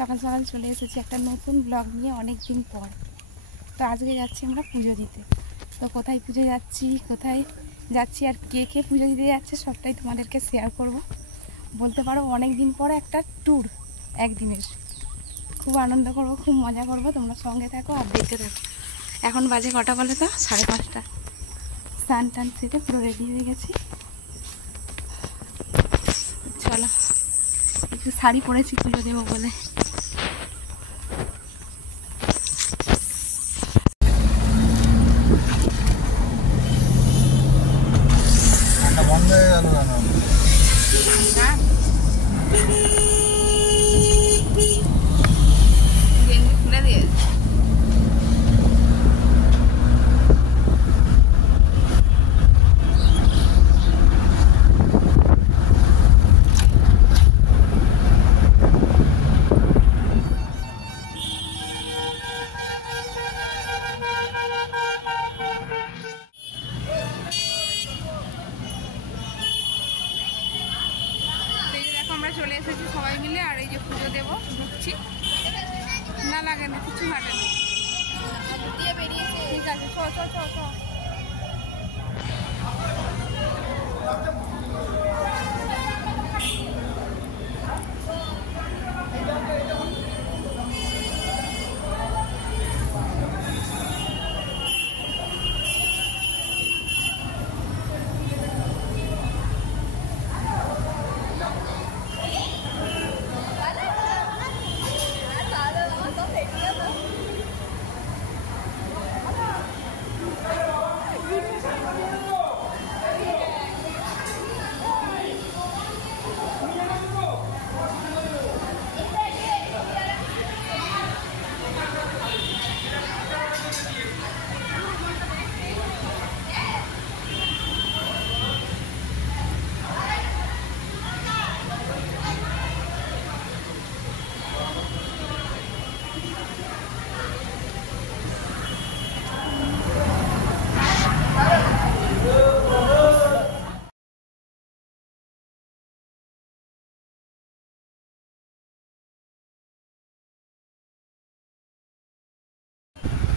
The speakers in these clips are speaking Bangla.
সকাল সকাল চলে এসেছি একটা নতুন ব্লগ নিয়ে অনেক দিন পর। তো আজকে যাচ্ছি আমরা পুজো দিতে। তো কোথায় পুজো যাচ্ছি, কোথায় যাচ্ছি আর কে কে পুজো দিতে যাচ্ছে সবটাই তোমাদেরকে শেয়ার করব। বলতে পারো অনেক দিন পরে একটা ট্যুর একদিনের। খুব আনন্দ করব, খুব মজা করব, তোমরা সঙ্গে থাকো আর দেখতে থাকো। এখন বাজে কটা বলে তো? 5:30। স্নান টান থেকে পুরো রেডি হয়ে গেছি। চলো, একটু শাড়ি পরেছি পুজো দেবো বলে। আমরা চলে এসেছি সবাই মিলে, আর এই যে পুজো দেবো ঢুকছি। না লাগে না, কিছু হাঁটে না, ঠিক আছে। চ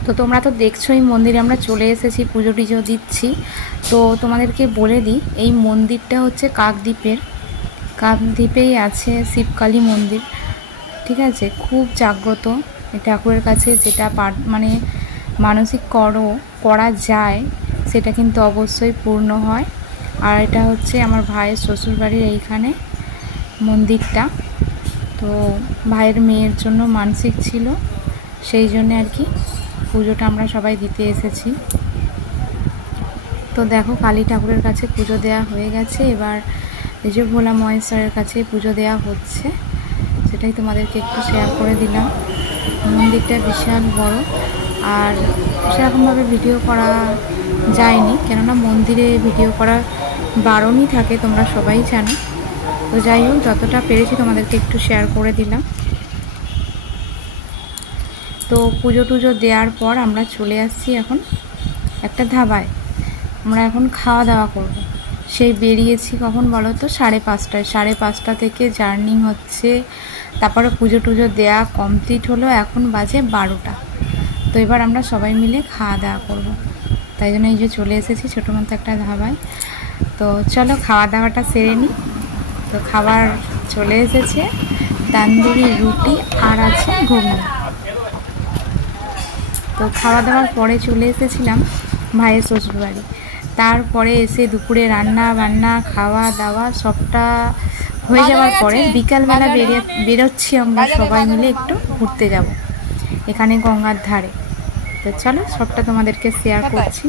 তো তোমরা তো দেখছোই মন্দিরে আমরা চলে এসেছি, পুজো টুজো দিচ্ছি। তো তোমাদেরকে বলে দিই, এই মন্দিরটা হচ্ছে কাকদ্বীপেই আছে শিবকালী মন্দির, ঠিক আছে। খুব জাগ্রত এই ঠাকুরের কাছে, যেটা মানে মানসিক করা যায় সেটা কিন্তু অবশ্যই পূর্ণ হয়। আর এটা হচ্ছে আমার ভাইয়ের শ্বশুরবাড়ির এইখানে মন্দিরটা। তো ভাইয়ের মেয়ের জন্য মানসিক ছিল, সেই জন্যে আর কি পুজোটা আমরা সবাই দিতে এসেছি। তো দেখো, কালী ঠাকুরের কাছে পুজো দেওয়া হয়ে গেছে। এবার এই যে ভোলা মহেশ্বরের কাছে পুজো দেওয়া হচ্ছে, সেটাই তোমাদেরকে একটু শেয়ার করে দিলাম। মন্দিরটা বিশাল বড়, আর সেরকমভাবে ভিডিও করা যায়নি, কেননা মন্দিরে ভিডিও করা বারণই থাকে, তোমরা সবাই জানো। তো যাই হোক, যতটা পেরেছি তোমাদেরকে একটু শেয়ার করে দিলাম। তো পুজো টুজো দেওয়ার পর আমরা চলে আসছি এখন একটা ধাবায়। আমরা এখন খাওয়া দাওয়া করব। সেই বেরিয়েছি কখন বলো তো? 5:30। 5:30 থেকে জার্নি হচ্ছে, তারপরে পুজো টুজো দেওয়া কমপ্লিট হলো, এখন বাজে 12টা। তো এবার আমরা সবাই মিলে খাওয়া দাওয়া করব। তাই জন্য এই যে চলে এসেছি ছোটো মতো একটা ধাবায়। তো চলো খাওয়া দাওয়াটা সেরে নিই। তো খাবার চলে এসেছে, তান্দুরি রুটি আর আছে ঘুগনি। তো খাওয়া দাওয়ার পরে চলে এসেছিলাম ভাইয়ের শ্বশুরবাড়ি। তারপরে এসে দুপুরে রান্না বান্না খাওয়া দাওয়া সবটা হয়ে যাওয়ার পরে বিকালবেলা বেরোচ্ছি আমরা সবাই মিলে একটু ঘুরতে যাব এখানে গঙ্গার ধারে। তো চলো সবটা তোমাদেরকে শেয়ার করছি।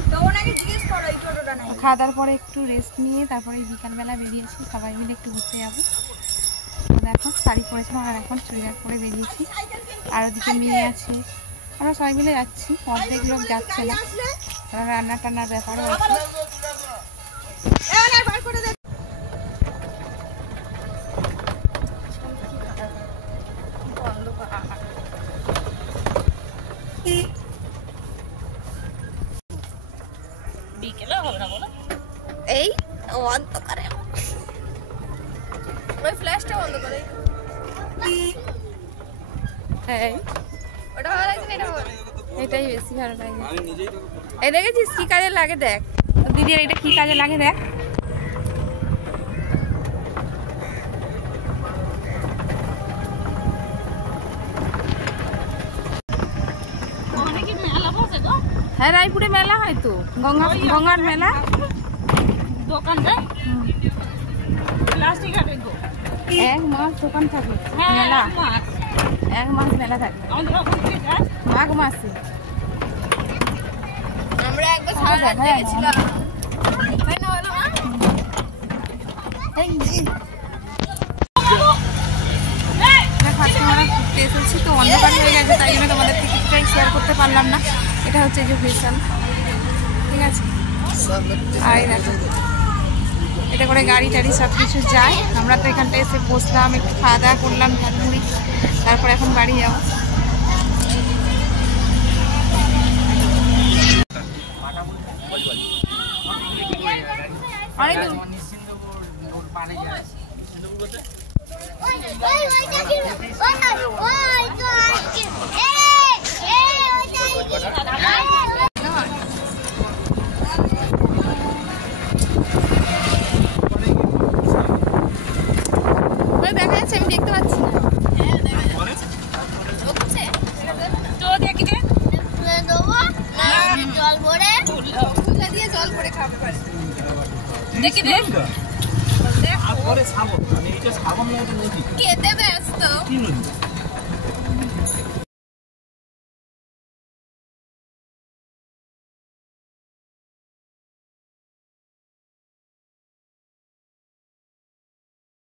খাওয়া দাওয়ার পরে একটু রেস্ট নিয়ে তারপরে বিকালবেলা বেরিয়েছি সবাই মিলে একটু ঘুরতে যাবো। দেখো শাড়ি পরেছিলাম আর এখন চুড়িদার পরে বেরিয়েছি। আর ওদিকে মেয়ে আছে, আমরা সবাই মিলে যাচ্ছি। অর্ধেক লোক যাচ্ছে না, রান্না টান্নার ব্যাপারও আছে। এই অন্ধকারে ওই ফ্ল্যাশটা বন্ধ করে। ওটা ভালো লাগছে না, এটাই বেশি ভালো লাগে। এই দেখেছিস কি কাজে লাগে দেখ দিদির, এটা কি কাজে লাগে দেখ। হ্যাঁ রায়পুরে মেলা হয় তো, গঙ্গার মেলা। এক মাস দোকান থাকে মেলা, এক মাস মেলা থাকে মাঘ মাসে। আমরা একবার সারা গেছিলাম, ঘুরতে এসেছি তো অন্ধকার হয়ে গেছে, তাই জন্য তোমাদের টিকিটটাই শেয়ার করতে পারলাম না। এটা হচ্ছে এডুকেশন, ঠিক আছে। আর দেখো এটা করে গাড়ি টাড়ি সব কিছু যায়। আমরা তো এখানটা এসে বসলাম, একটু খাওয়া দাওয়া করলাম ঝালমুড়ি, তারপর এখন বাড়ি যাবো। অনেক দূর। দেখা যাচ্ছে, আমি দেখতে পাচ্ছি না। জল ভরে দিয়ে জল ভরে খাবো পারে দেখি দেখ খেতে ব্যস্ত।